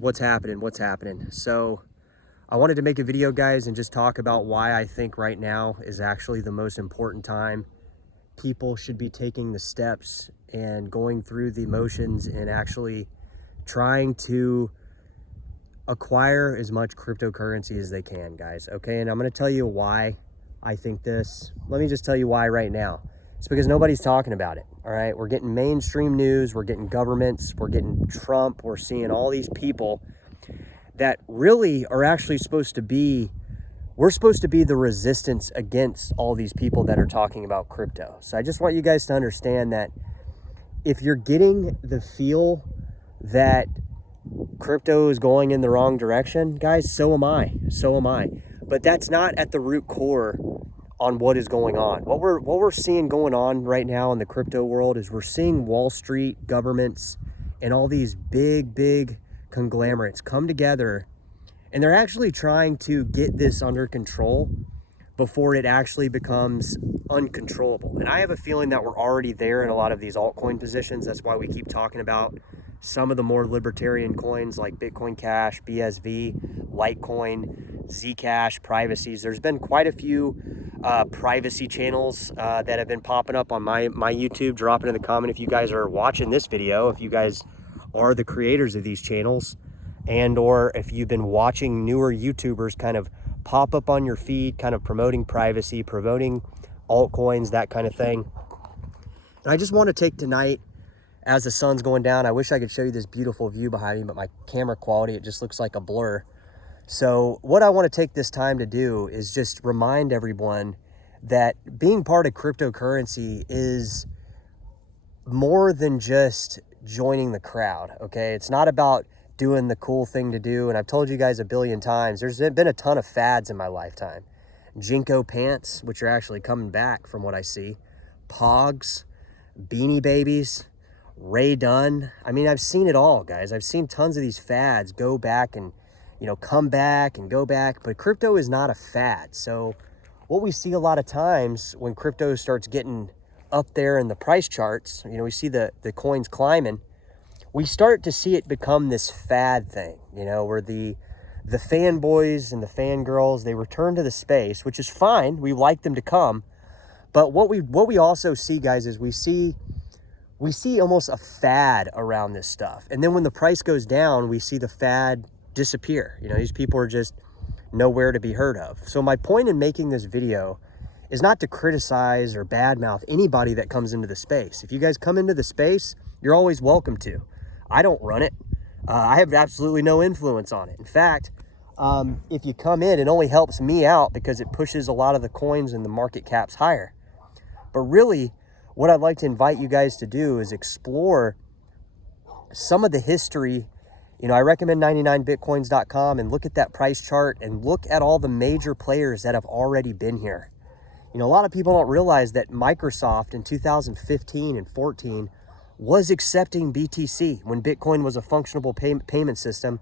What's happening? So I wanted to make a video, guys, and just talk about why I think right now is actually the most important time. People should be taking the steps and going through the motions and actually trying to acquire as much cryptocurrency as they can, guys. Okay, and I'm going to tell you why I think this. Let me just tell you why right now. It's because nobody's talking about it. All right, we're getting mainstream news, we're getting governments, we're getting Trump, we're seeing all these people that really are actually supposed to be, we're supposed to be the resistance against all these people that are talking about crypto. So I just want you guys to understand that if you're getting the feel that crypto is going in the wrong direction, guys, so am I. But that's not at the root core on what is going on. What we're seeing going on right now in the crypto world is we're seeing Wall Street, governments, and all these big conglomerates come together, and they're actually trying to get this under control before it actually becomes uncontrollable. And I have a feeling that we're already there in a lot of these altcoin positions. That's why we keep talking about some of the more libertarian coins like Bitcoin Cash, BSV, Litecoin, Zcash, Privacies. There's been quite a few privacy channels that have been popping up on my YouTube. Drop it in the comment if you guys are watching this video, if you guys are the creators of these channels, and or if you've been watching newer YouTubers kind of pop up on your feed, kind of promoting privacy, promoting altcoins, that kind of thing. And I just want to take tonight, as the sun's going down, I wish I could show you this beautiful view behind me, but my camera quality, it just looks like a blur. So what I want to take this time to do is just remind everyone that being part of cryptocurrency is more than just joining the crowd, okay? It's not about doing the cool thing to do. And I've told you guys a billion times, there's been a ton of fads in my lifetime. Jinko pants, which are actually coming back from what I see. Pogs, Beanie Babies, Ray Dunn. I mean, I've seen it all, guys. I've seen tons of these fads go back and, come back and go back. But crypto is not a fad. So what we see a lot of times when crypto starts getting up there in the price charts, we see the coins climbing, we start to see it become this fad thing, where the fanboys and the fangirls, they return to the space, which is fine. We like them to come. But what we also see, guys, is we see almost a fad around this stuff. And then when the price goes down, we see the fad disappear. These people are just nowhere to be heard of. So my point in making this video is not to criticize or badmouth anybody that comes into the space. If you guys come into the space, you're always welcome to. I don't run it. I have absolutely no influence on it. In fact, if you come in, it only helps me out because it pushes a lot of the coins and the market caps higher. But really, what I'd like to invite you guys to do is explore some of the history. I recommend 99bitcoins.com and look at that price chart and look at all the major players that have already been here. A lot of people don't realize that Microsoft in 2015 and 14 was accepting BTC when Bitcoin was a functional payment system.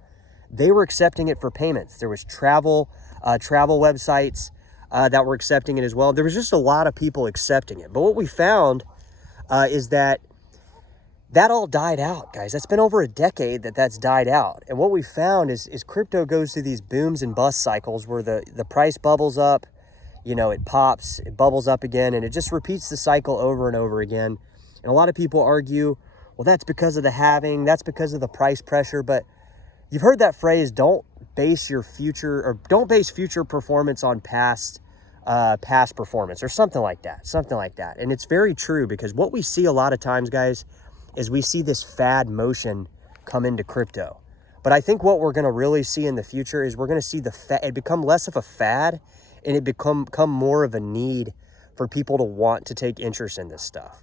They were accepting it for payments. There was travel websites that were accepting it as well. There was just a lot of people accepting it. But what we found is that all died out, guys. That's been over a decade that's died out. And what we found is crypto goes through these booms and bust cycles where the price bubbles up, it pops, it bubbles up again, and it just repeats the cycle over and over again. And a lot of people argue, well, that's because of the halving, that's because of the price pressure. But you've heard that phrase, don't base future performance on past performance, or something like that. And it's very true, because what we see a lot of times, guys, is we see this fad motion come into crypto. But I think what we're going to really see in the future is we're going to see it become less of a fad, and it become more of a need for people to want to take interest in this stuff.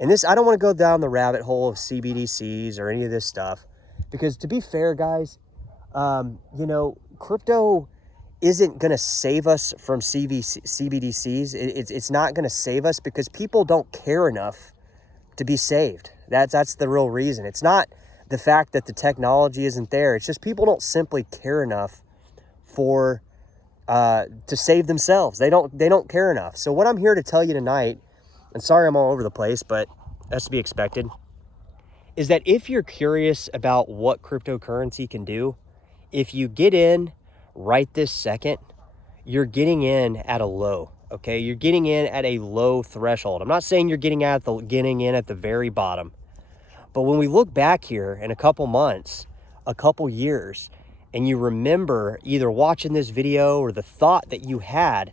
And this, I don't want to go down the rabbit hole of CBDCs or any of this stuff, because to be fair, guys, crypto isn't going to save us from CBDCs. It's not going to save us because people don't care enough to be saved. That's the real reason. It's not the fact that the technology isn't there. It's just people don't simply care enough to save themselves. They don't care enough. So what I'm here to tell you tonight, and sorry I'm all over the place, but that's to be expected, is that if you're curious about what cryptocurrency can do, if you get in right this second, you're getting in at a low, okay? You're getting in at a low threshold. I'm not saying you're getting in at the very bottom, but when we look back here in a couple months, a couple years, and you remember either watching this video or the thought that you had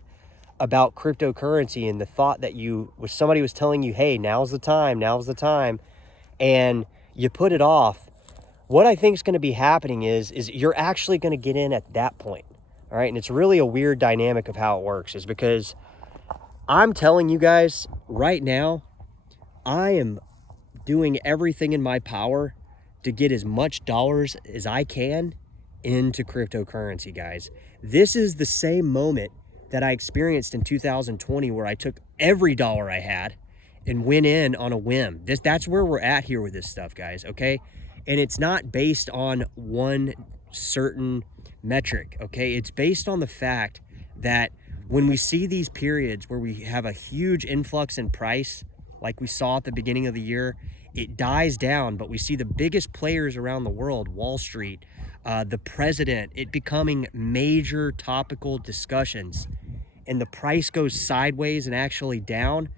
about cryptocurrency and the thought that somebody was telling you, hey, now's the time, and you put it off, what I think is going to be happening is you're actually going to get in at that point. All right. And it's really a weird dynamic of how it works, is because I'm telling you guys right now, I am doing everything in my power to get as much dollars as I can into cryptocurrency, guys. This is the same moment that I experienced in 2020, where I took every dollar I had and went in on a whim. That's where we're at here with this stuff, guys. Okay. And it's not based on one certain metric, okay? It's based on the fact that when we see these periods where we have a huge influx in price, like we saw at the beginning of the year, it dies down, but we see the biggest players around the world, Wall Street, the president, it becoming major topical discussions, and the price goes sideways and actually down.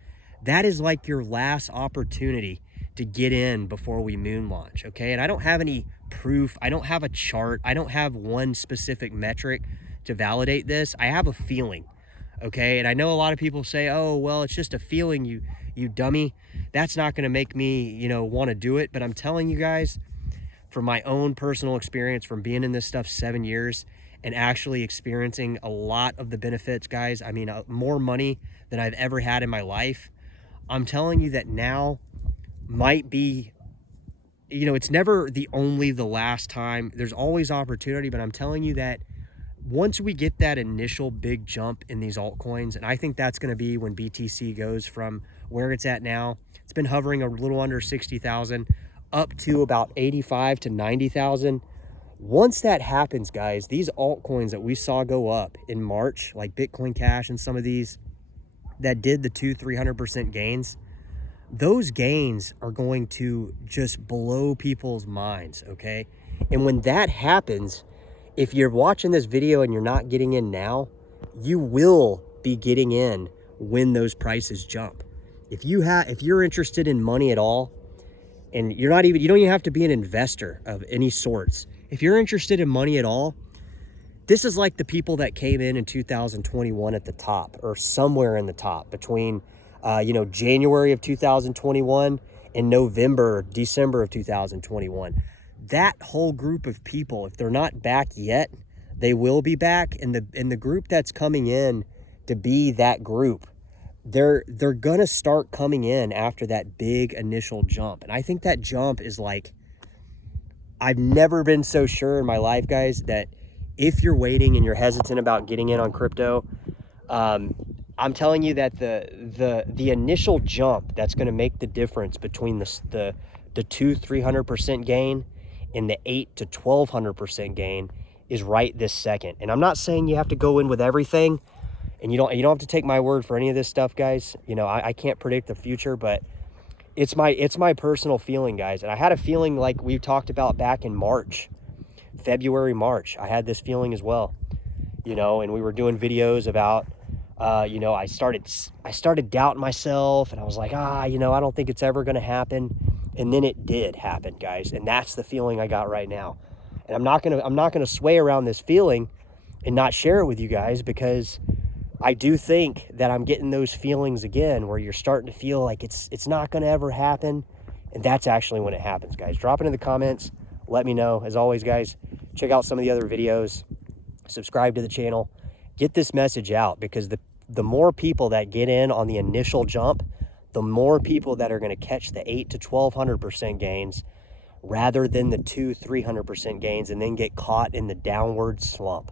That is like your last opportunity to get in before we moon launch, okay? And I don't have any proof. I don't have a chart. I don't have one specific metric to validate this. I have a feeling, okay? And I know a lot of people say, oh, well, it's just a feeling, you dummy. That's not going to make me, want to do it. But I'm telling you guys, from my own personal experience, from being in this stuff 7 years and actually experiencing a lot of the benefits, guys, I mean, more money than I've ever had in my life. I'm telling you that now might be, it's never the last time. There's always opportunity, but I'm telling you that once we get that initial big jump in these altcoins, and I think that's going to be when BTC goes from where it's at now. It's been hovering a little under 60,000 up to about 85 to 90,000. Once that happens, guys, these altcoins that we saw go up in March, like Bitcoin Cash and some of these that did the 300% gains, those gains are going to just blow people's minds, okay? And when that happens, if you're watching this video and you're not getting in now, you will be getting in when those prices jump. If you're interested in money at all, and you don't even have to be an investor of any sorts. If you're interested in money at all, this is like the people that came in 2021 at the top, or somewhere in the top between January of 2021 and December of 2021. That whole group of people, if they're not back yet, they will be back. And the group that's coming in to be that group, they're gonna start coming in after that big initial jump. And I think that jump is like, I've never been so sure in my life, guys, that if you're waiting and you're hesitant about getting in on crypto, I'm telling you that the initial jump that's going to make the difference between the 200-300% gain and the 8 to 1200% gain is right this second. And I'm not saying you have to go in with everything, and you don't have to take my word for any of this stuff, guys. I can't predict the future, but it's my personal feeling, guys. And I had a feeling like we talked about back in February, March. I had this feeling as well, and we were doing videos about, I started doubting myself, and I was like, I don't think it's ever going to happen. And then it did happen, guys. And that's the feeling I got right now. And I'm not going to sway around this feeling and not share it with you guys, because I do think that I'm getting those feelings again where you're starting to feel like it's not going to ever happen. And that's actually when it happens, guys. Drop it in the comments. Let me know. As always, guys, check out some of the other videos. Subscribe to the channel. Get this message out, because the more people that get in on the initial jump, the more people that are going to catch the 8 to 1200% gains rather than the 200-300% gains and then get caught in the downward slump.